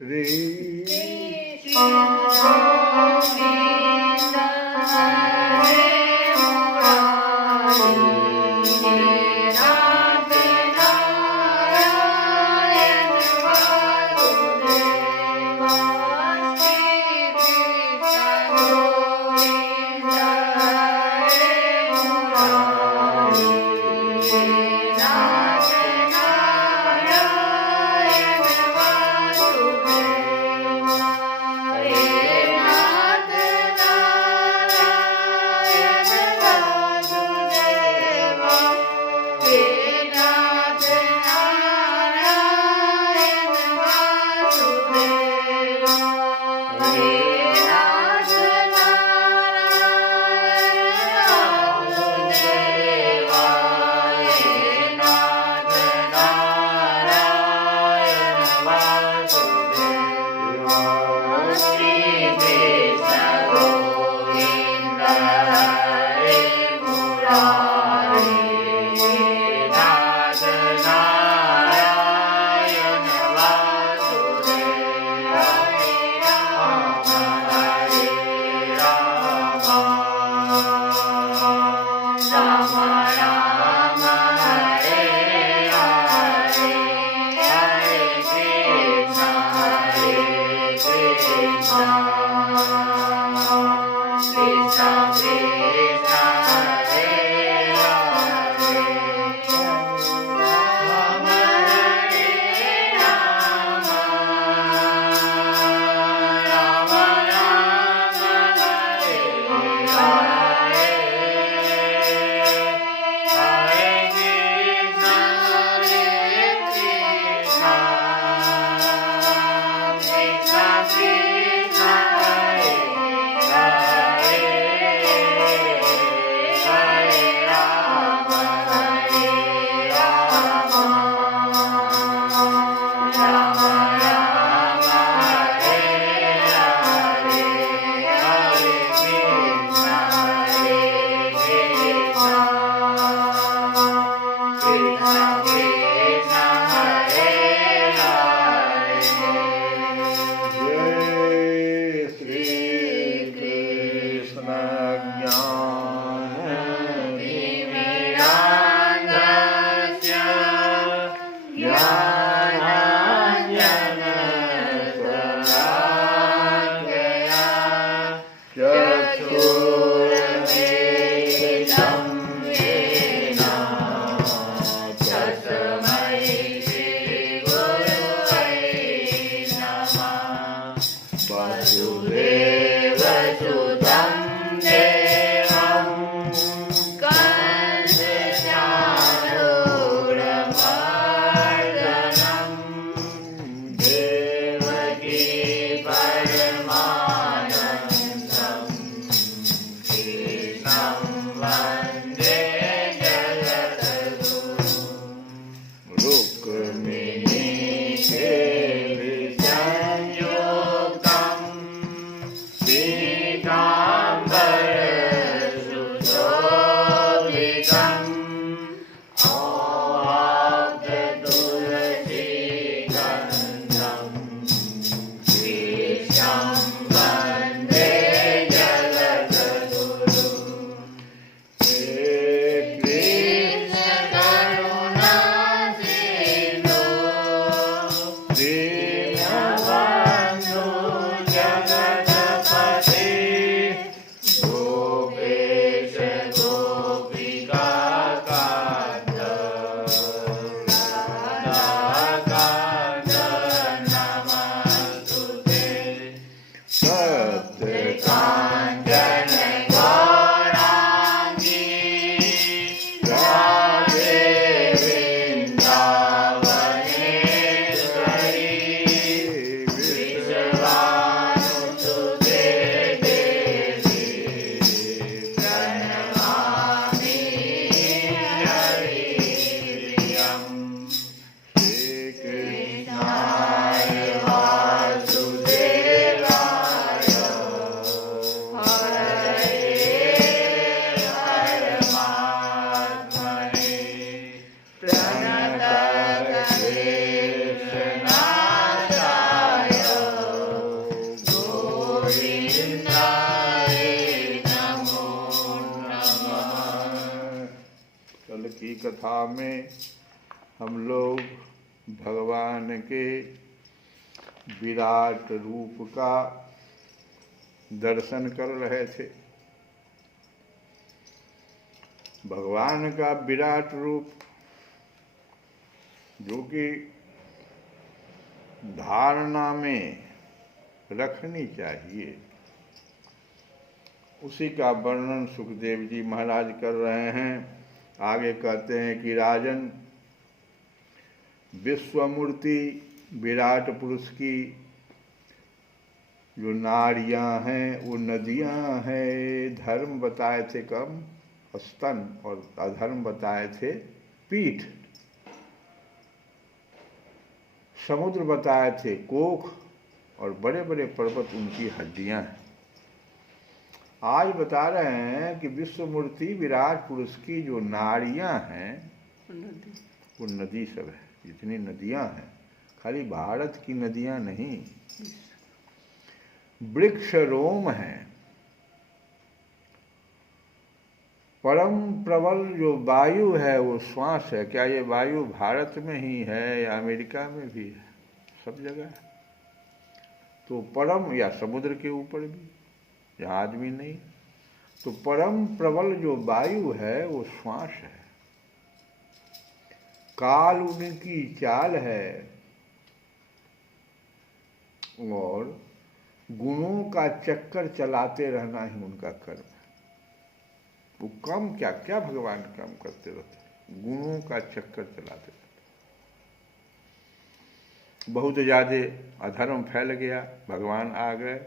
Shri कथा में हम लोग भगवान के विराट रूप का दर्शन कर रहे थे। भगवान का विराट रूप जो कि धारणा में रखनी चाहिए, उसी का वर्णन सुखदेव जी महाराज कर रहे हैं। आगे कहते हैं कि राजन, विश्वमूर्ति विराट पुरुष की जो नाड़ियां हैं वो नदियां हैं। धर्म बताए थे कम स्तन और अधर्म बताए थे पीठ। समुद्र बताए थे कोख और बड़े बड़े पर्वत उनकी हड्डियां हैं। आज बता रहे हैं कि विश्वमूर्ति विराट पुरुष की जो नाड़ियां हैं वो नदी सब है। जितनी नदियां हैं, खाली भारत की नदियां नहीं, वृक्ष रोम है। परम प्रबल जो वायु है वो श्वास है। क्या ये वायु भारत में ही है या अमेरिका में भी है? सब जगह है। तो परम, या समुद्र के ऊपर भी जहाँ आदमी नहीं, तो परम प्रबल जो वायु है वो श्वास है। काल उनकी चाल है और गुणों का चक्कर चलाते रहना ही उनका कर्म है। वो कम क्या क्या भगवान काम करते रहते, गुणों का चक्कर चलाते रहते। बहुत ज्यादा अधर्म फैल गया, भगवान आ गए,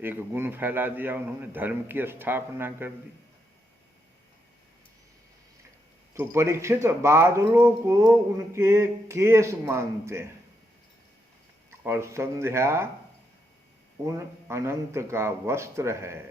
एक गुण फैला दिया उन्होंने, धर्म की स्थापना कर दी। तो परीक्षित बादलों को उनके केस मानते हैं और संध्या उन अनंत का वस्त्र है।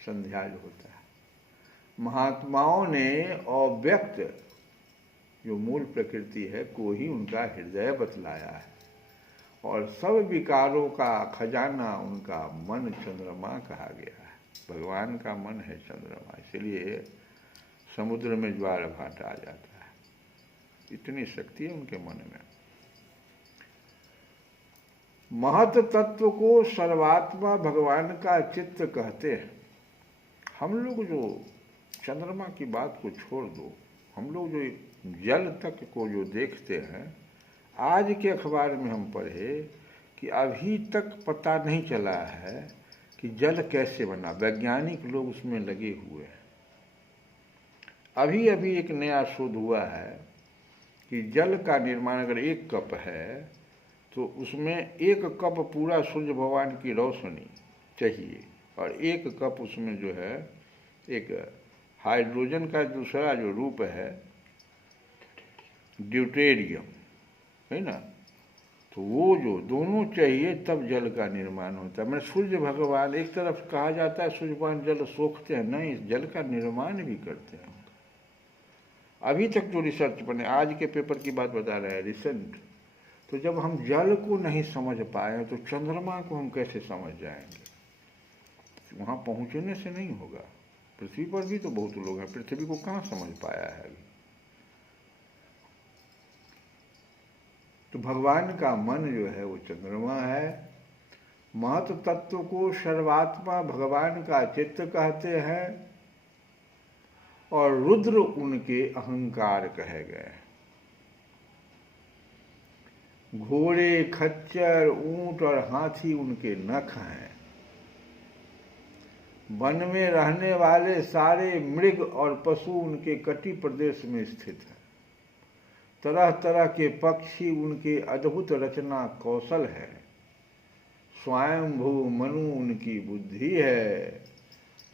संध्या जो होता है, महात्माओं ने अव्यक्त जो मूल प्रकृति है को ही उनका हृदय बतलाया है और सब विकारों का खजाना उनका मन चंद्रमा कहा गया है। भगवान का मन है चंद्रमा, इसलिए समुद्र में ज्वार भाटा आ जाता है। इतनी शक्ति है उनके मन में। महत तत्व को सर्वात्मा भगवान का चित्त कहते हैं। हम लोग जो चंद्रमा की बात को छोड़ दो, हम लोग जो जल तक को जो देखते हैं, आज के अखबार में हम पढ़े कि अभी तक पता नहीं चला है कि जल कैसे बना। वैज्ञानिक लोग उसमें लगे हुए हैं। अभी अभी एक नया शोध हुआ है कि जल का निर्माण अगर एक कप है तो उसमें एक कप पूरा सूर्य भगवान की रोशनी चाहिए और एक कप उसमें जो है एक हाइड्रोजन का दूसरा जो रूप है ड्यूटेरियम, है ना, तो वो जो दोनों चाहिए तब जल का निर्माण होता है। मैं सूर्य भगवान, एक तरफ कहा जाता है सूर्य भगवान जल सोखते हैं, नहीं, जल का निर्माण भी करते हैं। अभी तक जो रिसर्च बने, आज के पेपर की बात बता रहे हैं रिसेंट, तो जब हम जल को नहीं समझ पाए तो चंद्रमा को हम कैसे समझ जाएंगे? वहाँ पहुँचने से नहीं होगा। पृथ्वी पर भी तो बहुत लोग हैं, पृथ्वी को कहाँ समझ पाया है अभी। तो भगवान का मन जो है वो चंद्रमा है। महत तत्व को सर्वात्मा भगवान का चित्त कहते हैं और रुद्र उनके अहंकार कहे गए। घोड़े, खच्चर, ऊंट और हाथी उनके नख हैं। वन में रहने वाले सारे मृग और पशु उनके कटी प्रदेश में स्थित हैं। तरह तरह के पक्षी उनके अद्भुत रचना कौशल है। स्वयंभू मनु उनकी बुद्धि है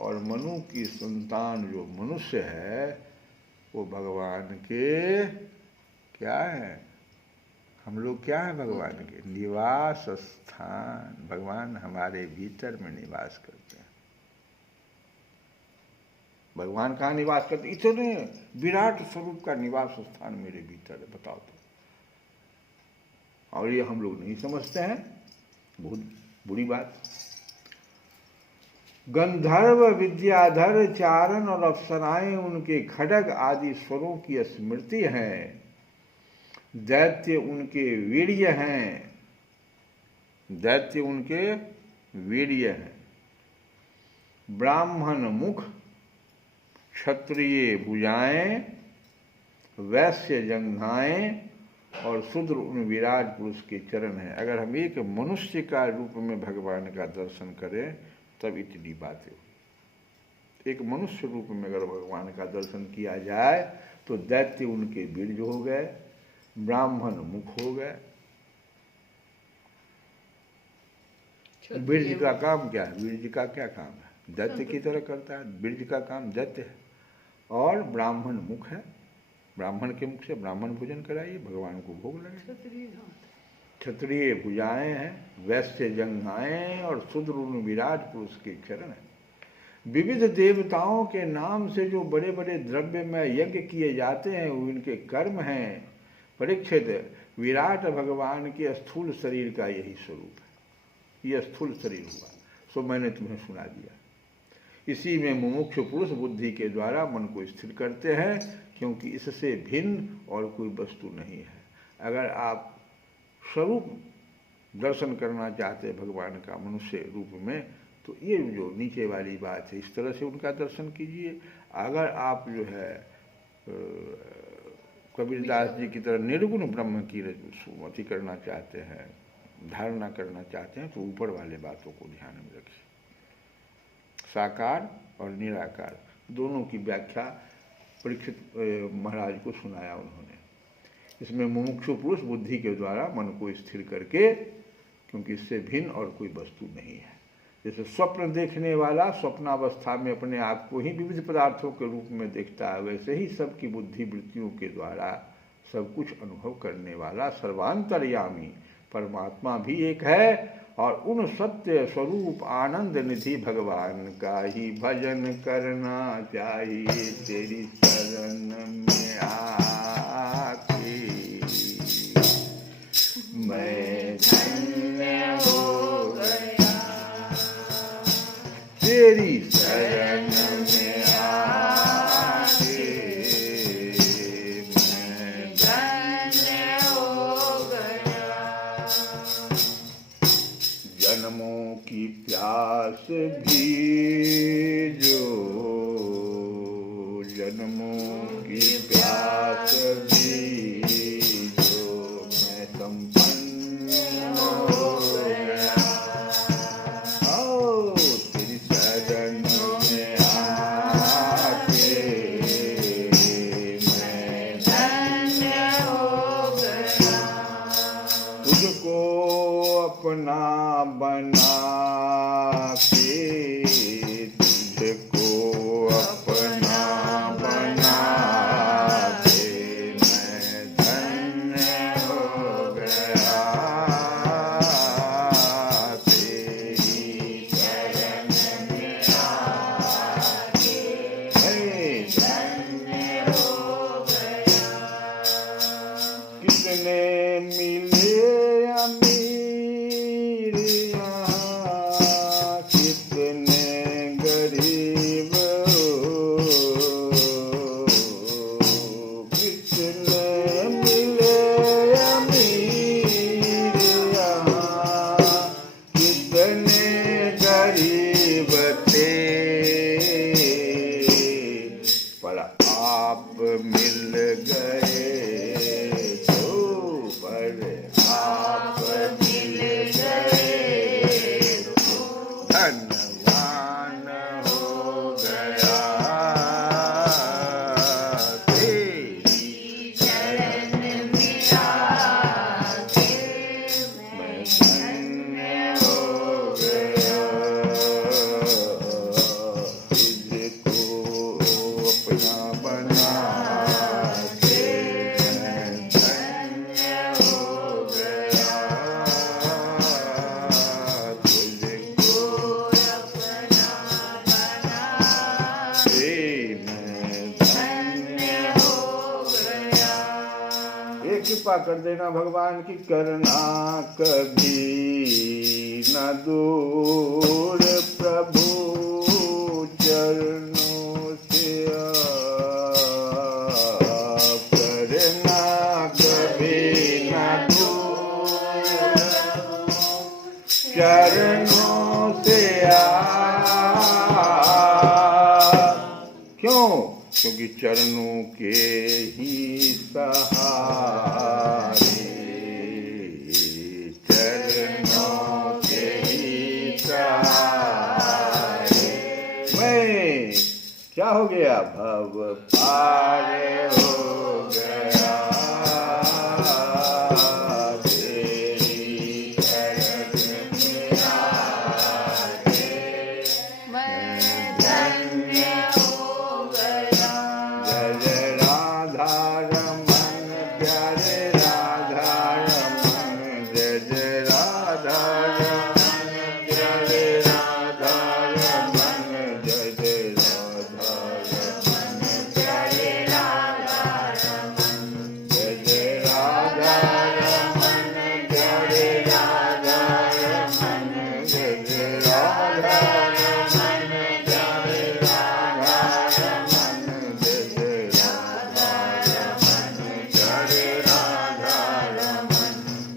और मनु की संतान जो मनुष्य है वो भगवान के क्या है? हम लोग क्या है? भगवान के निवास स्थान। भगवान हमारे भीतर में निवास करते हैं। भगवान कहाँ निवास करते? इतने विराट स्वरूप का निवास स्थान मेरे भीतर है, बताओ तो। और ये हम लोग नहीं समझते हैं, बहुत बुरी बात। गंधर्व विद्याधर चारण और अप्सराएं उनके खड्ग आदि स्वरों की स्मृति हैं। दैत्य उनके वीर्य हैं, दैत्य उनके वीर्य हैं। ब्राह्मण मुख, क्षत्रिय भुजाएं, वैश्य जंघाएं और शूद्र उन विराट पुरुष के चरण हैं। अगर हम एक मनुष्य का रूप में भगवान का दर्शन करें तब इतनी बातें हुई। एक मनुष्य रूप में अगर भगवान का दर्शन किया जाए तो दैत्य उनके बीज हो गए, ब्राह्मण मुख हो गए। बीज का काम क्या है? बीज का क्या काम है? दैत्य की तरह करता है। बीज का काम दैत्य है। और ब्राह्मण मुख है, ब्राह्मण के मुख से ब्राह्मण भोजन कराइए, भगवान को भोग लगे। क्षत्रिय भुजाएं हैं, वैश्य जंघाएं और शूद्र उन विराट पुरुष के चरण हैं। विविध देवताओं के नाम से जो बड़े बड़े द्रव्य में यज्ञ किए जाते हैं वो इनके कर्म हैं। परीक्षित, विराट भगवान के स्थूल शरीर का यही स्वरूप है। ये स्थूल शरीर हुआ, सो मैंने तुम्हें सुना दिया। इसी में मुमुक्षु पुरुष बुद्धि के द्वारा मन को स्थिर करते हैं, क्योंकि इससे भिन्न और कोई वस्तु नहीं है। अगर आप स्वरूप दर्शन करना चाहते हैं भगवान का मनुष्य रूप में, तो ये जो नीचे वाली बात है इस तरह से उनका दर्शन कीजिए। अगर आप जो है कबीरदास जी की तरह निर्गुण ब्रह्म की सुमति करना चाहते हैं, धारणा करना चाहते हैं, तो ऊपर वाले बातों को ध्यान में रखिए। साकार और निराकार दोनों की व्याख्या परीक्षित महाराज को सुनाया उन्होंने। इसमें मुमुक्षु पुरुष बुद्धि के द्वारा मन को स्थिर करके, क्योंकि इससे भिन्न और कोई वस्तु नहीं है। जैसे स्वप्न देखने वाला स्वप्नावस्था में अपने आप को ही विविध पदार्थों के रूप में देखता है, वैसे ही सबकी बुद्धि वृत्तियों के द्वारा सब कुछ अनुभव करने वाला सर्वांतर्यामी परमात्मा भी एक है। और उन सत्य स्वरूप आनंद निधि भगवान का ही भजन करना चाहिए। तेरी शरण में आके मैं धन्य हो गया, तेरी शरण में आके मैं धन्य हो गया। जन्मों की प्यास भी जो, जन्मों की प्यास भी जो, मैं संपन्न हो गया। ओ तेरी शरण में आके मैं धन्य हो गया। तुझको अपना बना के, तुझको अपना बना के मैं धन्य हो गया। तेरी शरण में आके मैं धन्य हो गया। कितने मिले अमीर यहाँ, कितने गरीब हो, कितने मिले अमीर यहाँ, कितने गरीब थे, पर आप मिल गए तो, पर आप मिल गए तो धनवान हो गया। तेरी शरण में आके मैं धन्य हो गया। तुझको अपना बना के मैं धन्य हो गया। तुझको अपना बना के मैं धन्य हो गया। ये कृपा कर देना भगवान की, करना कभी न दूर प्रभु चरणों से क्यों? क्योंकि चरणों के ही सहारे, चरणों के ही सहारे मैं क्या हो गया? भव पार हो गया, तेरी शरण में आके मैं धन्य हो गया। जय राधा रमन, प्यारे राधा रमन, जय जय राधा रमन, प्यारे राधा रमन, जय जय राधा रमन, प्यारे राधा रमन, जय जय राधा रमन, प्यारे राधा रमन, जय जय राधा रमन, प्यारे राधा रमन, जय जय राधा रमन, प्यारे राधा रमन,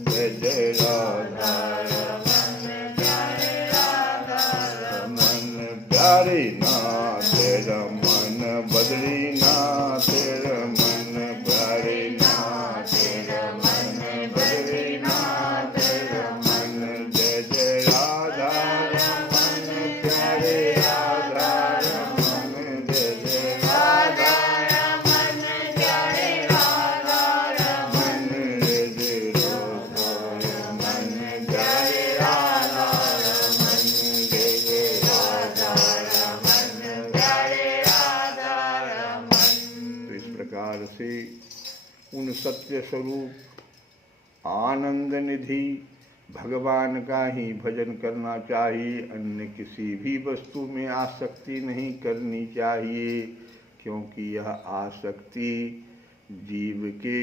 जय जय राधा रमन, प्यारे राधा रमन, प्यारे नाथ रमन, बद्रीनाथ रमन, प्यारे नाथ रमन, बद्रीनाथ रमन, जय जय राधा रमन, प्यारे राधा रमन, जय जय राधा रमन, प्यारे राधा रमन, जय जय राधा रमन, प्यारे राधा रमन, जय जय राधा रमन, प्यारे राधा रमन। तो इस प्रकार से उन सत्य स्वरूप आनंद निधि भगवान का ही भजन करना चाहिए, अन्य किसी भी वस्तु में आसक्ति नहीं करनी चाहिए, क्योंकि यह आसक्ति जीव के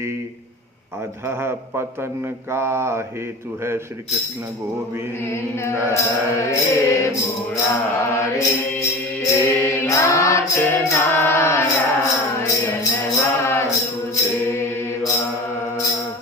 अधः पतन का हेतु है। श्री कृष्ण गोविंद हरे मुरारी।